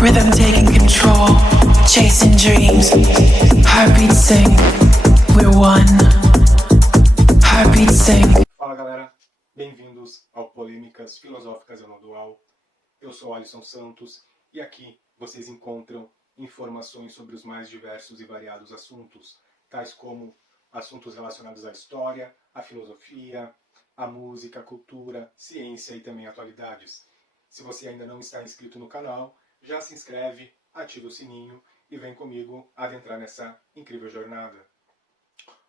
Rhythm taking control, chasing dreams. Heartbeat sing, we're one. Heartbeat sing. Fala galera, bem-vindos ao Polêmicas Filosóficas Eu Não Dual. Eu sou Alisson Santos e aqui vocês encontram informações sobre os mais diversos e variados assuntos, tais como assuntos relacionados à história, à filosofia, à música, à cultura, ciência e também atualidades. Se você ainda não está inscrito no canal, já se inscreve, ativa o sininho e vem comigo adentrar nessa incrível jornada.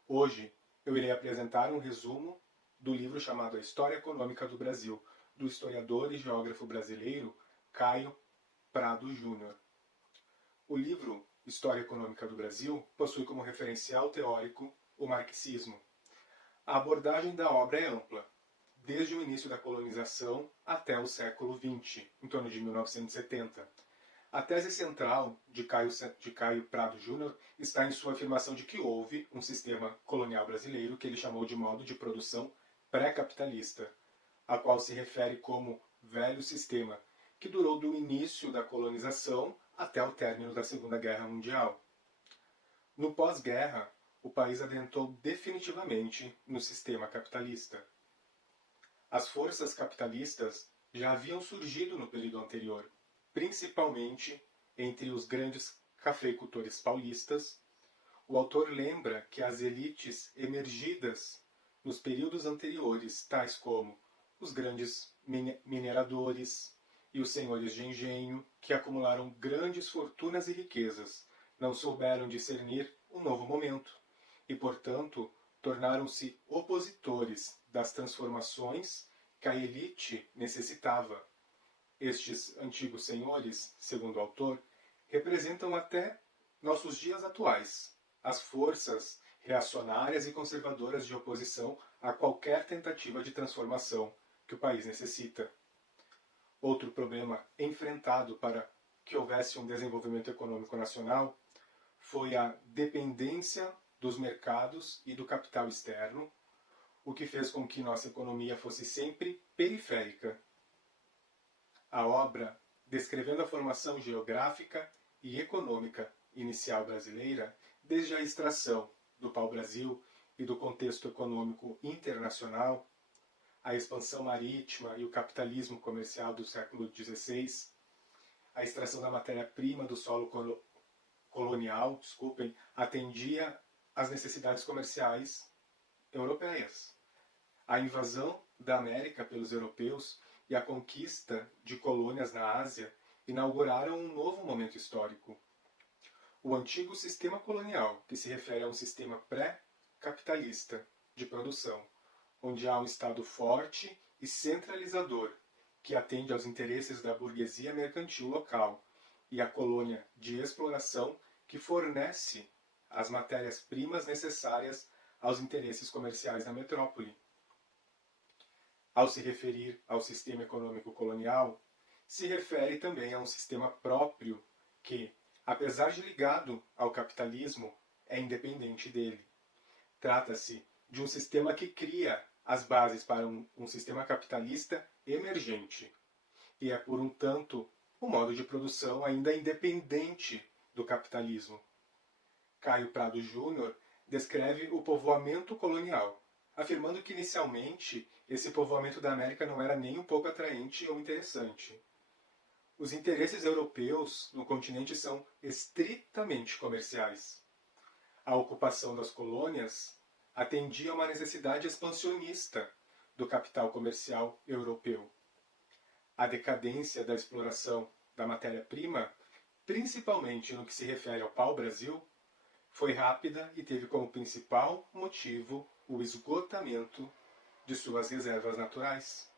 Hoje eu irei apresentar um resumo do livro chamado A História Econômica do Brasil, do historiador e geógrafo brasileiro Caio Prado Júnior. O livro História Econômica do Brasil possui como referencial teórico o marxismo. A abordagem da obra é ampla, desde o início da colonização até o século XX, em torno de 1970. A tese central de Caio Prado Júnior está em sua afirmação de que houve um sistema colonial brasileiro que ele chamou de modo de produção pré-capitalista, a qual se refere como velho sistema, que durou do início da colonização até o término da Segunda Guerra Mundial. No pós-guerra, o país adentrou definitivamente no sistema capitalista. As forças capitalistas já haviam surgido no período anterior, principalmente entre os grandes cafeicultores paulistas. O autor lembra que as elites emergidas nos períodos anteriores, tais como os grandes mineradores e os senhores de engenho, que acumularam grandes fortunas e riquezas, não souberam discernir um novo momento e, portanto, tornaram-se opositores das transformações que a elite necessitava. Estes antigos senhores, segundo o autor, representam até nossos dias atuais as forças reacionárias e conservadoras de oposição a qualquer tentativa de transformação que o país necessita. Outro problema enfrentado para que houvesse um desenvolvimento econômico nacional foi a dependência dos mercados e do capital externo, o que fez com que nossa economia fosse sempre periférica. A obra, descrevendo a formação geográfica e econômica inicial brasileira, desde a extração do pau-brasil e do contexto econômico internacional, a expansão marítima e o capitalismo comercial do século XVI, a extração da matéria-prima do solo colonial, atendia às necessidades comerciais europeias. A invasão da América pelos europeus e a conquista de colônias na Ásia inauguraram um novo momento histórico. O antigo sistema colonial, que se refere a um sistema pré-capitalista de produção, onde há um Estado forte e centralizador, que atende aos interesses da burguesia mercantil local, e a colônia de exploração, que fornece as matérias-primas necessárias aos interesses comerciais da metrópole. Ao se referir ao sistema econômico colonial, se refere também a um sistema próprio que, apesar de ligado ao capitalismo, é independente dele. Trata-se de um sistema que cria as bases para um sistema capitalista emergente, e é, por um tanto, um modo de produção ainda independente do capitalismo. Caio Prado Júnior descreve o povoamento colonial, afirmando que inicialmente esse povoamento da América não era nem um pouco atraente ou interessante. Os interesses europeus no continente são estritamente comerciais. A ocupação das colônias atendia a uma necessidade expansionista do capital comercial europeu. A decadência da exploração da matéria-prima, principalmente no que se refere ao pau-brasil, foi rápida e teve como principal motivo o esgotamento de suas reservas naturais.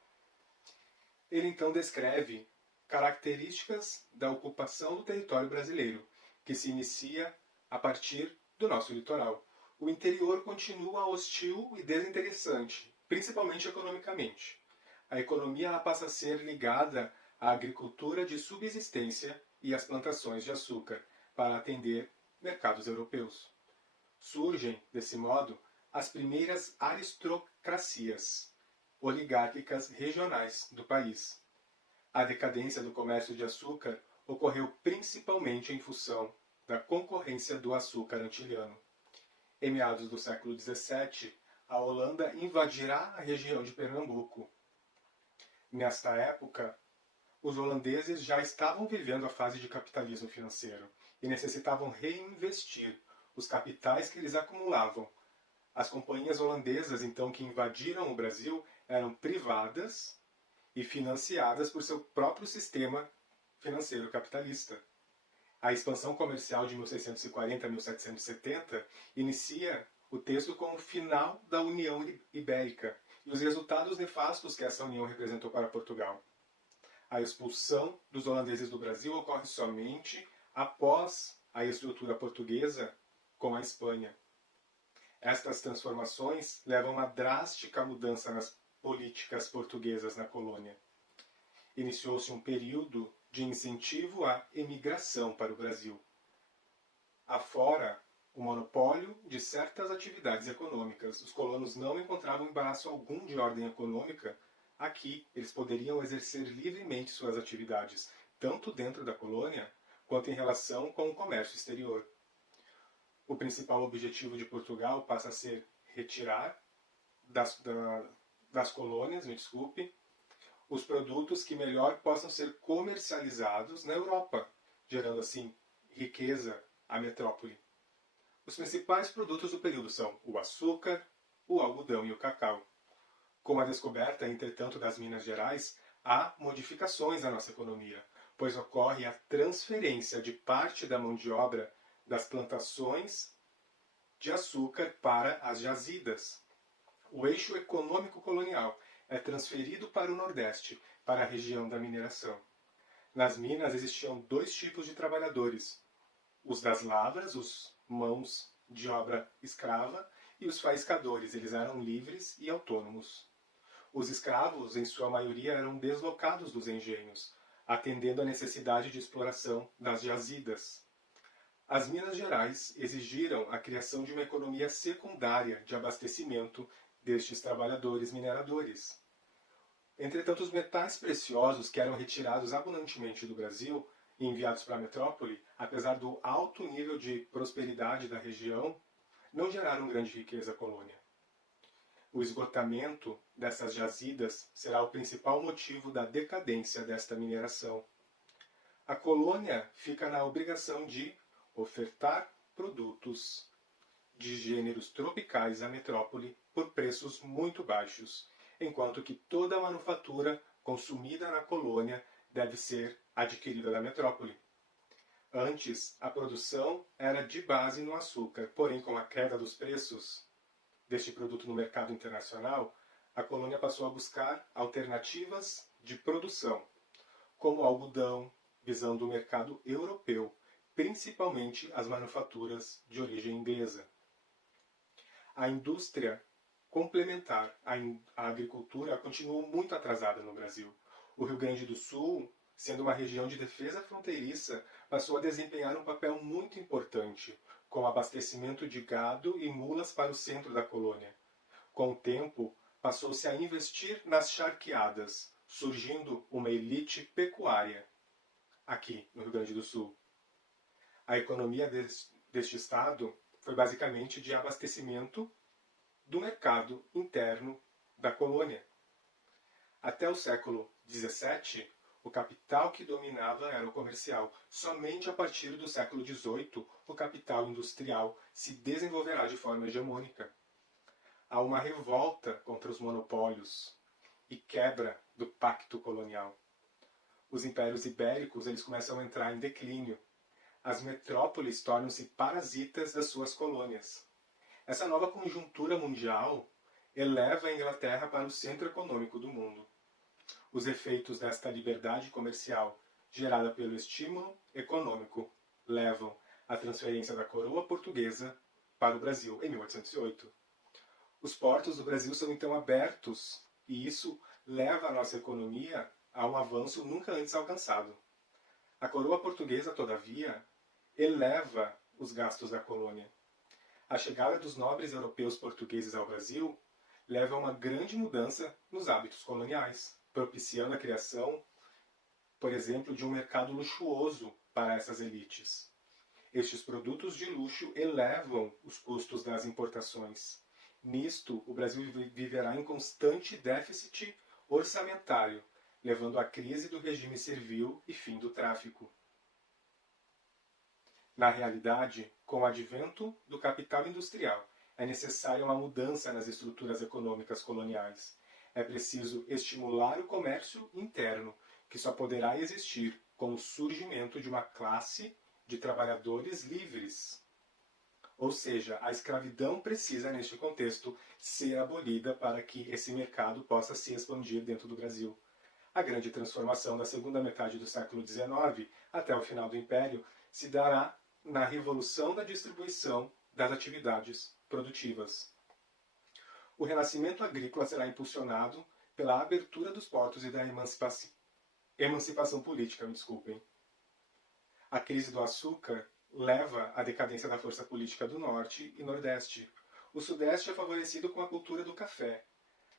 Ele então descreve características da ocupação do território brasileiro, que se inicia a partir do nosso litoral. O interior continua hostil e desinteressante, principalmente economicamente. A economia passa a ser ligada à agricultura de subsistência e às plantações de açúcar, para atender mercados europeus. Surgem, desse modo, as primeiras aristocracias oligárquicas regionais do país. A decadência do comércio de açúcar ocorreu principalmente em função da concorrência do açúcar antilhano. Em meados do século XVII, a Holanda invadirá a região de Pernambuco. Nesta época, os holandeses já estavam vivendo a fase de capitalismo financeiro e necessitavam reinvestir os capitais que eles acumulavam. As companhias holandesas, então, que invadiram o Brasil, eram privadas e financiadas por seu próprio sistema financeiro capitalista. A expansão comercial de 1640 a 1770 inicia o texto com o final da União Ibérica e os resultados nefastos que essa união representou para Portugal. A expulsão dos holandeses do Brasil ocorre somente após a estrutura portuguesa com a Espanha. Estas transformações levam a uma drástica mudança nas políticas portuguesas na colônia. Iniciou-se um período de incentivo à emigração para o Brasil. Afora o monopólio de certas atividades econômicas, os colonos não encontravam embaraço algum de ordem econômica. Aqui, eles poderiam exercer livremente suas atividades, tanto dentro da colônia, quanto em relação com o comércio exterior. O principal objetivo de Portugal passa a ser retirar das colônias, os produtos que melhor possam ser comercializados na Europa, gerando assim riqueza à metrópole. Os principais produtos do período são o açúcar, o algodão e o cacau. Com a descoberta, entretanto, das Minas Gerais, há modificações na nossa economia, pois ocorre a transferência de parte da mão de obra das plantações de açúcar para as jazidas. O eixo econômico colonial é transferido para o Nordeste, para a região da mineração. Nas minas existiam dois tipos de trabalhadores: os das lavras, os mãos de obra escrava, e os faiscadores, eles eram livres e autônomos. Os escravos, em sua maioria, eram deslocados dos engenhos, atendendo à necessidade de exploração das jazidas. As Minas Gerais exigiram a criação de uma economia secundária de abastecimento destes trabalhadores mineradores. Entretanto, os metais preciosos que eram retirados abundantemente do Brasil e enviados para a metrópole, apesar do alto nível de prosperidade da região, não geraram grande riqueza à colônia. O esgotamento dessas jazidas será o principal motivo da decadência desta mineração. A colônia fica na obrigação de ofertar produtos de gêneros tropicais à metrópole por preços muito baixos, enquanto que toda a manufatura consumida na colônia deve ser adquirida da metrópole. Antes, a produção era de base no açúcar, porém com a queda dos preços deste produto no mercado internacional, a colônia passou a buscar alternativas de produção, como o algodão, visando o mercado europeu, principalmente as manufaturas de origem inglesa. A indústria complementar à agricultura continuou muito atrasada no Brasil. O Rio Grande do Sul, sendo uma região de defesa fronteiriça, passou a desempenhar um papel muito importante, com abastecimento de gado e mulas para o centro da colônia. Com o tempo, passou-se a investir nas charqueadas, surgindo uma elite pecuária aqui no Rio Grande do Sul. A economia deste estado foi basicamente de abastecimento do mercado interno da colônia. Até o século XVII, o capital que dominava era o comercial. Somente a partir do século XVIII, o capital industrial se desenvolverá de forma hegemônica. Há uma revolta contra os monopólios e quebra do pacto colonial. Os impérios ibéricos eles começam a entrar em declínio. As metrópoles tornam-se parasitas das suas colônias. Essa nova conjuntura mundial eleva a Inglaterra para o centro econômico do mundo. Os efeitos desta liberdade comercial, gerada pelo estímulo econômico, levam à transferência da coroa portuguesa para o Brasil em 1808. Os portos do Brasil são então abertos e isso leva a nossa economia a um avanço nunca antes alcançado. A coroa portuguesa, todavia, eleva os gastos da colônia. A chegada dos nobres europeus portugueses ao Brasil leva a uma grande mudança nos hábitos coloniais, propiciando a criação, por exemplo, de um mercado luxuoso para essas elites. Estes produtos de luxo elevam os custos das importações. Nisto, o Brasil viverá em constante déficit orçamentário, levando à crise do regime servil e fim do tráfico. Na realidade, com o advento do capital industrial, é necessária uma mudança nas estruturas econômicas coloniais. É preciso estimular o comércio interno, que só poderá existir com o surgimento de uma classe de trabalhadores livres. Ou seja, a escravidão precisa, neste contexto, ser abolida para que esse mercado possa se expandir dentro do Brasil. A grande transformação da segunda metade do século XIX até o final do Império se dará na revolução da distribuição das atividades produtivas. O renascimento agrícola será impulsionado pela abertura dos portos e da emancipação política, A crise do açúcar leva à decadência da força política do Norte e Nordeste. O Sudeste é favorecido com a cultura do café,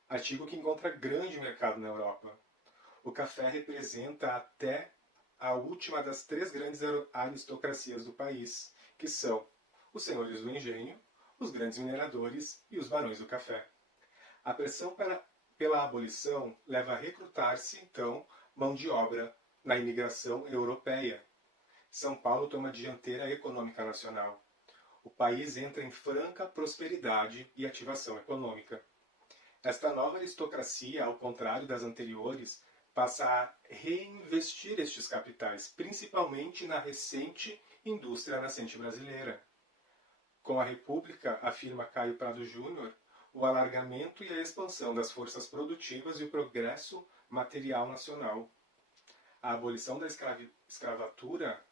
artigo que encontra grande mercado na Europa. O café representa até a última das três grandes aristocracias do país, que são os senhores do engenho, os grandes mineradores e os barões do café. A pressão pela abolição leva a recrutar-se, então, mão de obra na imigração europeia. São Paulo toma a dianteira econômica nacional. O país entra em franca prosperidade e ativação econômica. Esta nova aristocracia, ao contrário das anteriores, passa a reinvestir estes capitais, principalmente na recente indústria nascente brasileira. Com a República, afirma Caio Prado Júnior, o alargamento e a expansão das forças produtivas e o progresso material nacional. A abolição da escravatura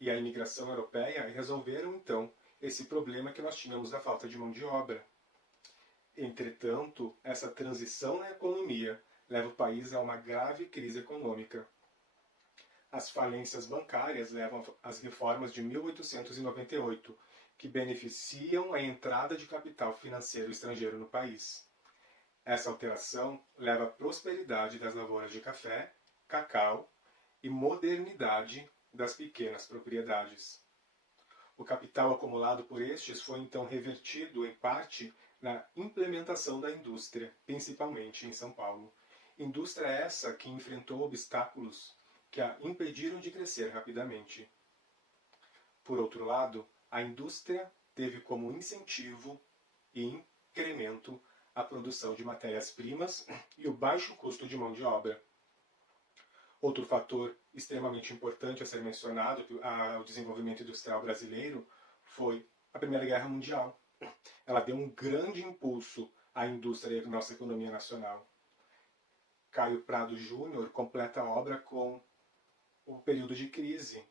e a imigração europeia resolveram, então, esse problema que nós tínhamos da falta de mão de obra. Entretanto, essa transição na economia leva o país a uma grave crise econômica. As falências bancárias levam às reformas de 1898, que beneficiam a entrada de capital financeiro estrangeiro no país. Essa alteração leva à prosperidade das lavouras de café, cacau e modernidade das pequenas propriedades. O capital acumulado por estes foi então revertido, em parte, na implementação da indústria, principalmente em São Paulo. Indústria essa que enfrentou obstáculos que a impediram de crescer rapidamente. Por outro lado, a indústria teve como incentivo e incremento a produção de matérias-primas e o baixo custo de mão de obra. Outro fator extremamente importante a ser mencionado ao desenvolvimento industrial brasileiro foi a Primeira Guerra Mundial. Ela deu um grande impulso à indústria e à nossa economia nacional. Caio Prado Júnior completa a obra com o período de crise,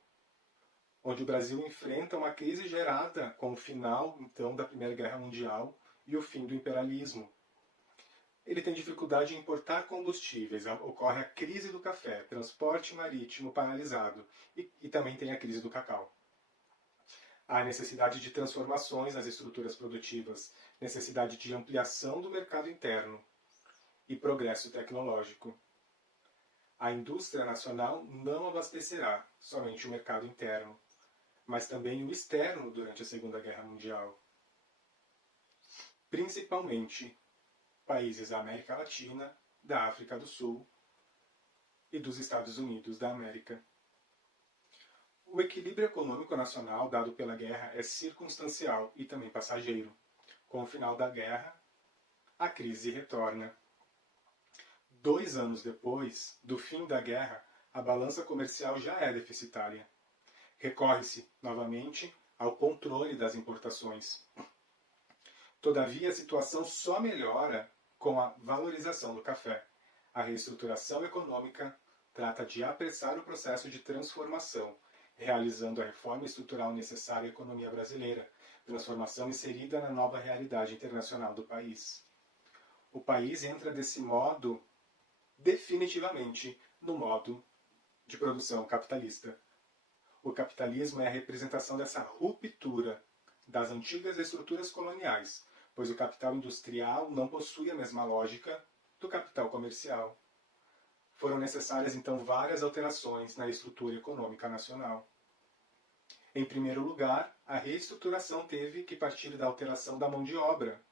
onde o Brasil enfrenta uma crise gerada com o final, então, da Primeira Guerra Mundial e o fim do imperialismo. Ele tem dificuldade em importar combustíveis, ocorre a crise do café, transporte marítimo paralisado e também tem a crise do cacau. Há necessidade de transformações nas estruturas produtivas, necessidade de ampliação do mercado interno e progresso tecnológico. A indústria nacional não abastecerá somente o mercado interno, mas também o externo durante a Segunda Guerra Mundial. Principalmente países da América Latina, da África do Sul e dos Estados Unidos da América. O equilíbrio econômico nacional dado pela guerra é circunstancial e também passageiro. Com o final da guerra, a crise retorna. 2 anos depois do fim da guerra, a balança comercial já é deficitária. Recorre-se, novamente, ao controle das importações. Todavia, a situação só melhora com a valorização do café. A reestruturação econômica trata de apressar o processo de transformação, realizando a reforma estrutural necessária à economia brasileira, transformação inserida na nova realidade internacional do país. O país entra desse modo definitivamente no modo de produção capitalista. O capitalismo é a representação dessa ruptura das antigas estruturas coloniais, pois o capital industrial não possui a mesma lógica do capital comercial. Foram necessárias então várias alterações na estrutura econômica nacional. Em primeiro lugar, a reestruturação teve que partir da alteração da mão de obra,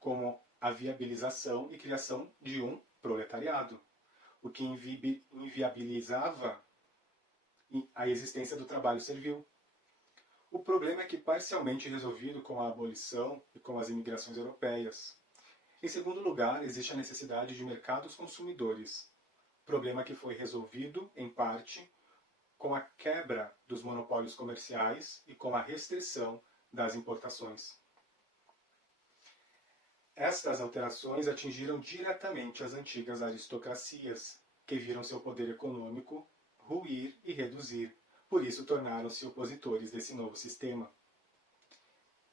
como a viabilização e criação de um proletariado, o que inviabilizava a existência do trabalho servil. O problema é que parcialmente resolvido com a abolição e com as imigrações europeias. Em segundo lugar, existe a necessidade de mercados consumidores, problema que foi resolvido, em parte, com a quebra dos monopólios comerciais e com a restrição das importações. Estas alterações atingiram diretamente as antigas aristocracias, que viram seu poder econômico ruir e reduzir, por isso tornaram-se opositores desse novo sistema.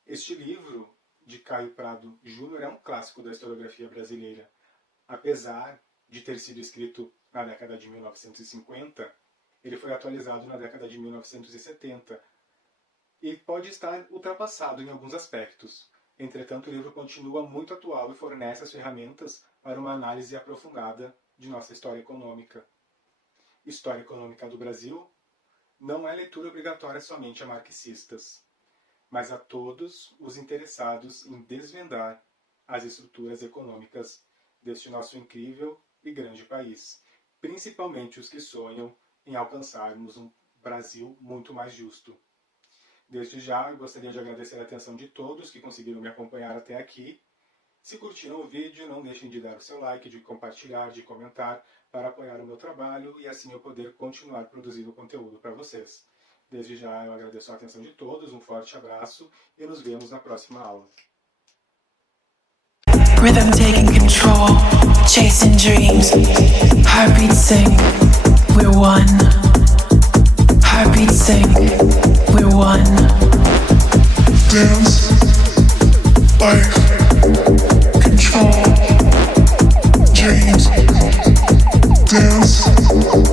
Este livro, de Caio Prado Júnior, é um clássico da historiografia brasileira. Apesar de ter sido escrito na década de 1950, ele foi atualizado na década de 1970 e pode estar ultrapassado em alguns aspectos. Entretanto, o livro continua muito atual e fornece as ferramentas para uma análise aprofundada de nossa história econômica. História econômica do Brasil não é leitura obrigatória somente a marxistas, mas a todos os interessados em desvendar as estruturas econômicas deste nosso incrível e grande país, principalmente os que sonham em alcançarmos um Brasil muito mais justo. Desde já, eu gostaria de agradecer a atenção de todos que conseguiram me acompanhar até aqui. Se curtiram o vídeo, não deixem de dar o seu like, de compartilhar, de comentar, para apoiar o meu trabalho e assim eu poder continuar produzindo conteúdo para vocês. Desde já, eu agradeço a atenção de todos, um forte abraço e nos vemos na próxima aula. Rhythm taking control, chasing dreams. Heartbeats sing, we're one. Heartbeats sing, we're one. Dance, life, control, dreams, dance.